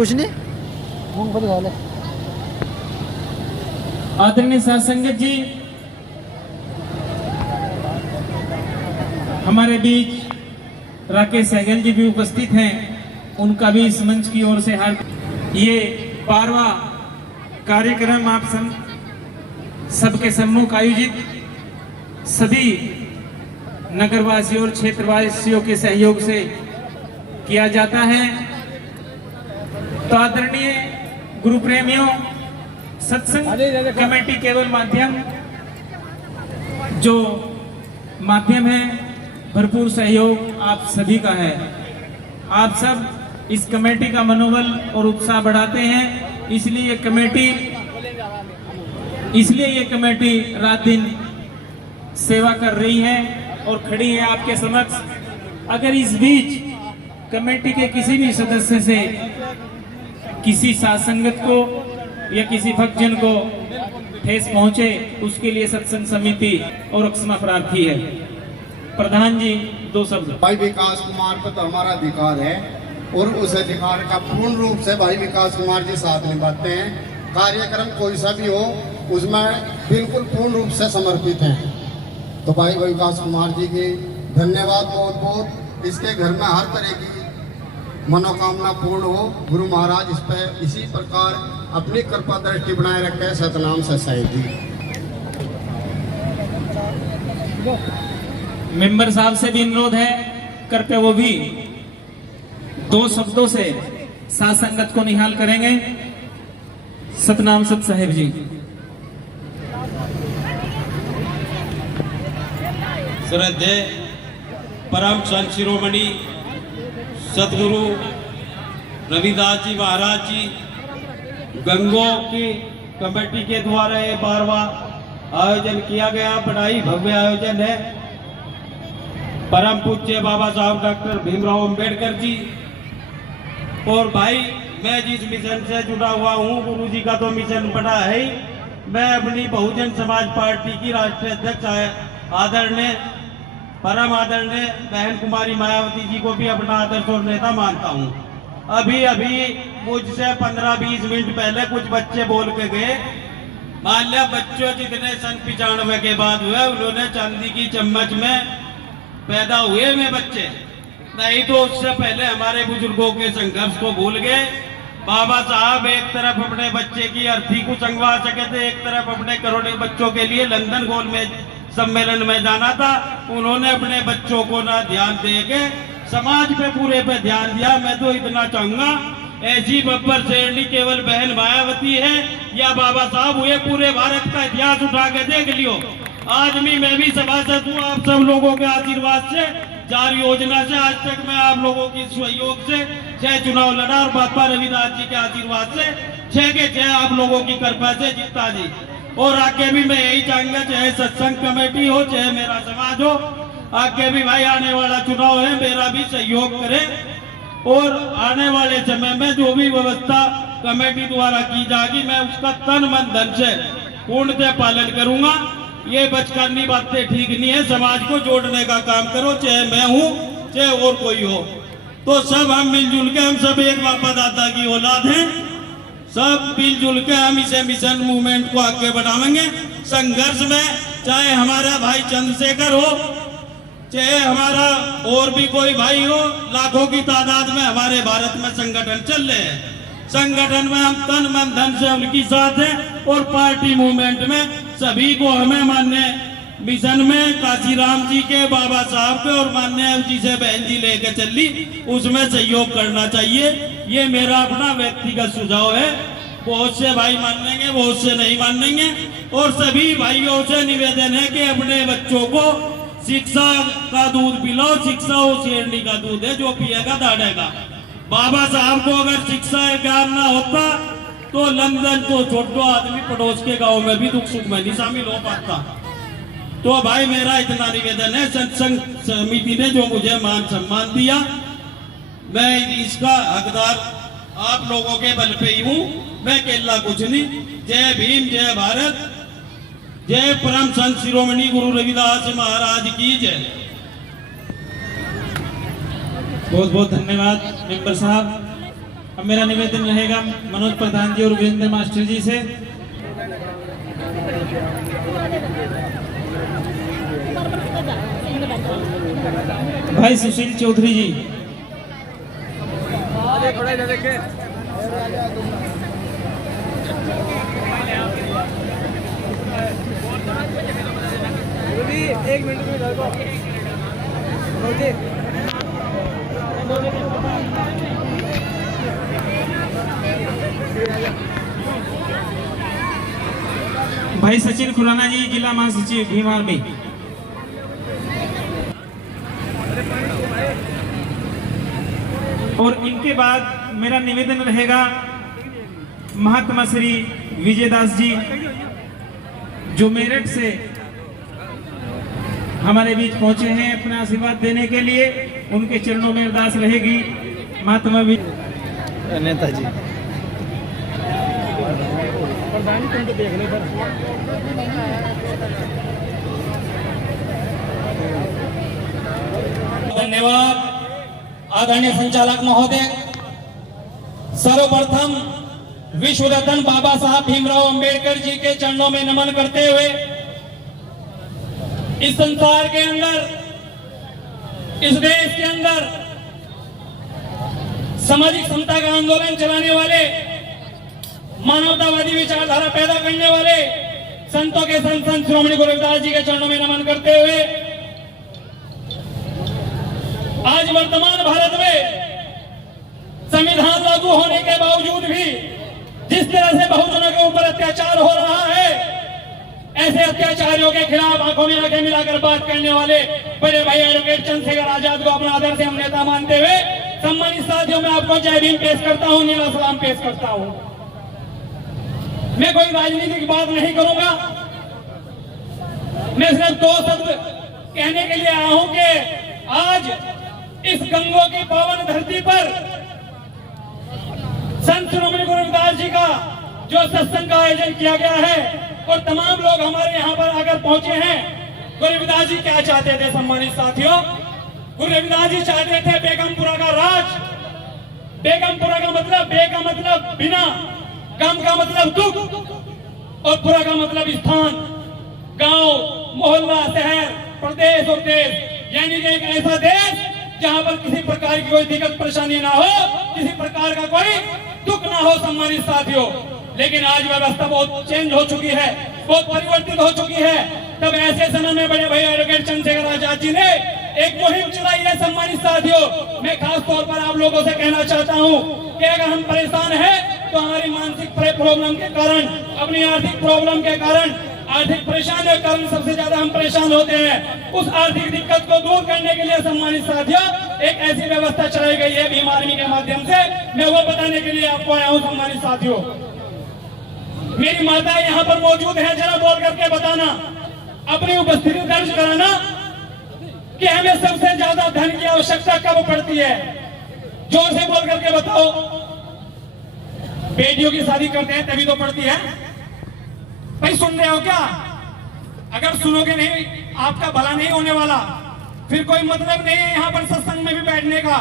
कुछ नहीं, मूंगफली खा ले। आदरणीय साध संगत जी, हमारे बीच राकेश सहगल जी भी उपस्थित हैं, उनका भी इस मंच की ओर से ये 12वां कार्यक्रम आप सबके सम्मुख आयोजित सभी नगरवासियों और क्षेत्रवासियों के सहयोग से किया जाता है। तो आदरणीय गुरु प्रेमियों, सत्संग कमेटी केवल माध्यम जो माध्यम है, भरपूर सहयोग आप सभी का है। आप सब इस कमेटी का मनोबल और उत्साह बढ़ाते हैं, इसलिए ये कमेटी रात दिन सेवा कर रही है और खड़ी है आपके समक्ष। अगर इस बीच कमेटी के किसी भी सदस्य से किसी साध संगत को या किसी भक्तजन को ठेस पहुंचे, उसके लिए सत्संग समिति और क्षमा प्रार्थी है। प्रधान जी, 2 शब्द। भाई विकास कुमार पर तो हमारा अधिकार है और उस अधिकार का पूर्ण रूप से भाई विकास कुमार जी साथ निभाते हैं। कार्यक्रम कोई सा भी हो, उसमें बिल्कुल पूर्ण रूप से समर्पित हैं। तो भाई विकास कुमार जी की धन्यवाद बहुत बहुत। इसके घर में हर तरह की मनोकामना पूर्ण हो। गुरु महाराज इस पर इसी प्रकार अपनी कृपा दृष्टि बनाए रखे। सतनाम सत्संग जी। मेंबर साहब से भी अनुरोध है, कृपया वो भी 2 शब्दों से साध संगत को निहाल करेंगे। सतनाम सत साहेब जी। श्रद्धेय परम संत शिरोमणि सतगुरु रविदास जी महाराज जी गंगो की कमेटी के द्वारा ये 12वां आयोजन किया गया। बड़ा ही भव्य आयोजन है। परम पूज्य बाबा साहब डॉक्टर भीमराव अंबेडकर जी। और भाई, मैं जिस मिशन से जुड़ा हुआ हूँ, गुरु जी का तो मिशन बड़ा है ही। मैं अपनी बहुजन समाज पार्टी की राष्ट्रीय अध्यक्ष आदरणीय परम आदरणीय बहन कुमारी मायावती जी को भी अपना आदर्श और नेता मानता हूँ। अभी मुझसे 15-20 मिनट पहले कुछ बच्चे बोल के गए, मान लिया बच्चों जितने सन 95 के बाद हुए, उन्होंने चांदी की चम्मच में पैदा हुए में बच्चे, नहीं तो उससे पहले हमारे बुजुर्गों के संघर्ष को भूल गए। बाबा साहब एक तरफ अपने बच्चे की अर्थी को संगवा सके थे, एक तरफ अपने करोड़ों बच्चों के लिए लंदन गोल में सम्मेलन में जाना था। उन्होंने अपने बच्चों को ना ध्यान देके समाज पे पूरे पे ध्यान दिया। मैं तो इतना चाहूंगा, ऐसी बब्बर शेरनी केवल बहन मायावती है या बाबा साहब हुए, पूरे भारत का इतिहास उठा के देख लियो। आज भी मैं भी सभासद हूँ आप सब लोगों के आशीर्वाद से। 4 योजना से आज तक मैं आप लोगों की सहयोग से 6 चुनाव लड़ा और बाबा रविदास जी के आशीर्वाद से 6 के 6 आप लोगों की कृपा से जीता जी। और आगे भी मैं यही चाहूंगा, चाहे सत्संग कमेटी हो, चाहे मेरा समाज हो, आगे भी भाई आने वाला चुनाव है, मेरा भी सहयोग करें। और आने वाले समय में जो भी व्यवस्था कमेटी द्वारा की जाएगी, मैं उसका तन मन धन से पूर्णतः पालन करूंगा। ये बचकानी बातें ठीक नहीं है। समाज को जोड़ने का काम करो, चाहे मैं हूँ चाहे और कोई हो। तो सब हम मिलजुल के, हम सब एक बाबा दादा की औलाद हैं, सब मिलजुल के हम इसे मिशन मूवमेंट को आगे बढ़ाएंगे। संघर्ष में चाहे हमारा भाई चंद्रशेखर हो, चाहे हमारा और भी कोई भाई हो, लाखों की तादाद में हमारे भारत में संगठन चल रहे हैं। संगठन में हम तन मन धन से उनकी साथ हैं और पार्टी मूवमेंट में सभी को हमें मानने मिशन में काशीराम जी के, बाबा साहब के और मान्य जिसे बहन जी लेके चली, उसमें सहयोग करना चाहिए। ये मेरा अपना व्यक्तिगत सुझाव है। बहुत से भाई मानेंगे, बहुत से नहीं मानेंगे। और सभी भाइयों से निवेदन है कि अपने बच्चों को शिक्षा का दूध पिलाओ। शिक्षा वो शेरनी का दूध है, जो पिएगा दाढ़ेगा। बाबा साहब को अगर शिक्षा ज्ञान ना होता तो लंदन तो छोटो आदमी पड़ोस के गांव में भी दुख सुख में नहीं शामिल हो पाता। तो भाई मेरा इतना निवेदन है, सत्संग समिति ने जो मुझे मान सम्मान दिया, मैं इसका हकदार आप लोगों के बल पे ही हूँ। मैं केला कुछ नहीं। जय भीम, जय भारत, जय परम संत शिरोमणि गुरु रविदास महाराज की जय। बहुत बहुत धन्यवाद मेंबर साहब। अब मेरा निवेदन रहेगा मनोज प्रधान जी और वीरेंद्र मास्टर जी से। भाई सुशील चौधरी जी, एक मिनट में भाई सचिन खुराना जी, जिला महासचिव भीमार में। और इनके बाद मेरा निवेदन रहेगा महात्मा श्री विजयदास जी, जो मेरठ से हमारे बीच पहुंचे हैं अपना आशीर्वाद देने के लिए। उनके चरणों में अरदास रहेगी। महात्मा नेताजी धन्यवाद आदरणीय संचालक महोदय। सर्वप्रथम विश्व रत्न बाबा साहब भीमराव अंबेडकर जी के चरणों में नमन करते हुए इस संसार के अंदर, इस देश के अंदर सामाजिक समता का आंदोलन चलाने वाले, मानवतावादी विचारधारा पैदा करने वाले संतों के संत श्रोमणी गुरु रविदास जी के चरणों में नमन करते हुए आज वर्तमान भारत में संविधान लागू होने के बावजूद भी जिस तरह से बहुजनों के ऊपर अत्याचार हो रहा है, ऐसे अत्याचारियों के खिलाफ आंखों में आंखें मिलाकर बात करने वाले बड़े भाई एडवोकेट चंद्रशेखर आजाद को अपना आदर से हम नेता मानते हुए सम्मानित साथियों में आपको जय भीम पेश करता हूं, नीला सलाम पेश करता हूं। मैं कोई राजनीतिक बात नहीं करूंगा, मैं सिर्फ दो शब्द कहने के लिए आया हूं कि आज इस गंगों की पावन धरती पर संत श्रोमणी गुरु रविदास जी का जो सत्संग का आयोजन किया गया है और तमाम लोग हमारे यहाँ पर आकर पहुंचे हैं। गुरु रविदास जी क्या चाहते थे सम्मानित साथियों? गुरु रविदास जी चाहते थे बेगमपुरा का राज। बेगमपुरा का मतलब, बे का मतलब बिना, गम का मतलब दुख और पुरा का मतलब स्थान, गांव, मोहल्ला, शहर, प्रदेश और देश, यानी कि एक ऐसा देश जहां पर किसी प्रकार की कोई दिक्कत परेशानी ना हो, किसी प्रकार का कोई दुख ना हो सम्मानित साथियों। लेकिन आज व्यवस्था बहुत चेंज हो चुकी है, बहुत परिवर्तित हो चुकी है। तब ऐसे समय में बड़े भाई एडवोकेट चंद्रशेखर आजाद जी ने एक मुहिम चलाई है सम्मानित साथियों। मैं खास तौर पर आप लोगों से कहना चाहता हूं कि अगर हम परेशान हैं तो हमारी मानसिक प्रॉब्लम के कारण, अपनी आर्थिक प्रॉब्लम के कारण, आर्थिक परेशानी के कारण सबसे ज्यादा हम परेशान होते हैं। उस आर्थिक दिक्कत को दूर करने के लिए सम्मानित साथियों एक ऐसी व्यवस्था चलाई गई है भीम आर्मी के माध्यम से। मैं वो बताने के लिए आपको आया हूं सम्मानित साथियों। मेरी माता यहाँ पर मौजूद है, जरा बोल करके बताना, अपनी उपस्थिति दर्ज कराना कि हमें सबसे ज्यादा धन की आवश्यकता कब पड़ती है। जोर से बोल करके बताओ। बेटियों की शादी करते हैं तभी तो पड़ती है। भाई सुन रहे हो क्या? अगर सुनोगे नहीं आपका भला नहीं होने वाला, फिर कोई मतलब नहीं है यहाँ पर सत्संग में भी बैठने का।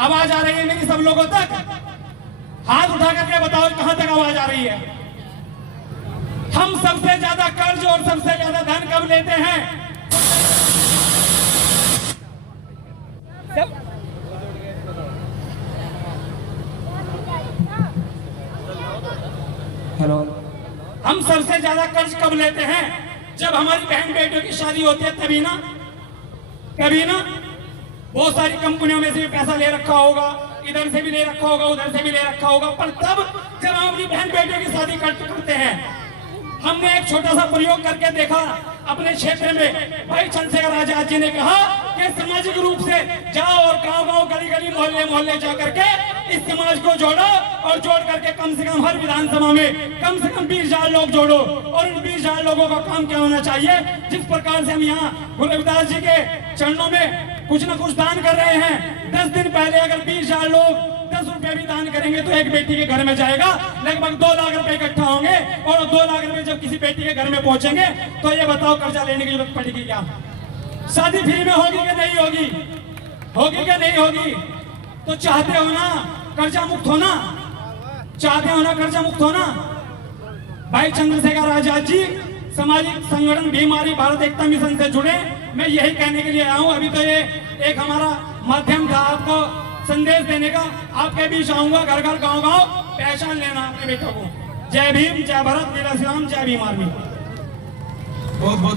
आवाज आ रही है मेरी सब लोगों तक? हाथ उठा करके बताओ कहां तक आवाज आ रही है। हम सबसे ज्यादा कर्ज और सबसे ज्यादा धन कब लेते हैं? हेलो, हम सबसे ज्यादा कर्ज कब लेते हैं? जब हमारी बहन बेटियों की शादी होती है तभी ना। कभी ना बहुत सारी कंपनियों में से भी पैसा ले रखा होगा, इधर से भी ले रखा होगा, उधर से भी ले रखा होगा, पर तब जब हम अपनी बहन बेटियों की शादी करते हैं, हमने एक छोटा सा प्रयोग करके देखा अपने क्षेत्र में। भाई चंद्रशेखर आजाद जी ने कहा कि सामाजिक रूप से जाओ और गांव-गांव, गली-गली, मोहल्ले-मोहल्ले जा करके इस समाज को जोड़ो और जोड़ करके कम से कम हर विधानसभा में कम से कम 20,000 लोग जोड़ो। और उन 20,000 लोगों का काम क्या होना चाहिए? जिस प्रकार से हम यहाँ गुरु रविदास जी के चरणों में कुछ न कुछ दान कर रहे हैं, 10 दिन पहले अगर 20,000 लोग 10 रुपए भी दान करेंगे तो एक बेटी के घर में जाएगा लगभग 2 लाख रुपए इकट्ठा होंगे। और 2 लाख रुपए जब किसी बेटी के घर में पहुंचेंगे तो ये बताओ कर्जा लेने की जरूरत पड़ेगी क्या? शादी फ्री में होगी कि नहीं होगी? होगी कि नहीं होगी? तो चाहते हो ना कर्जा मुक्त होना चाहते हो ना, कर्जा मुक्त होना। भाई चंद्रशेखर आजाद जी सामाजिक संगठन बीमारी भारत एकता मिशन से जुड़े, मैं यही कहने के लिए आया हूं। अभी तो ये एक हमारा माध्यम था आपको संदेश देने का, आपके बीच आऊंगा, घर घर गांव गांव पहचान लेना अपने बेटों को। जय भीम, जय भारत, जय श्री राम, जय भीम आर्मी। बहुत बहुत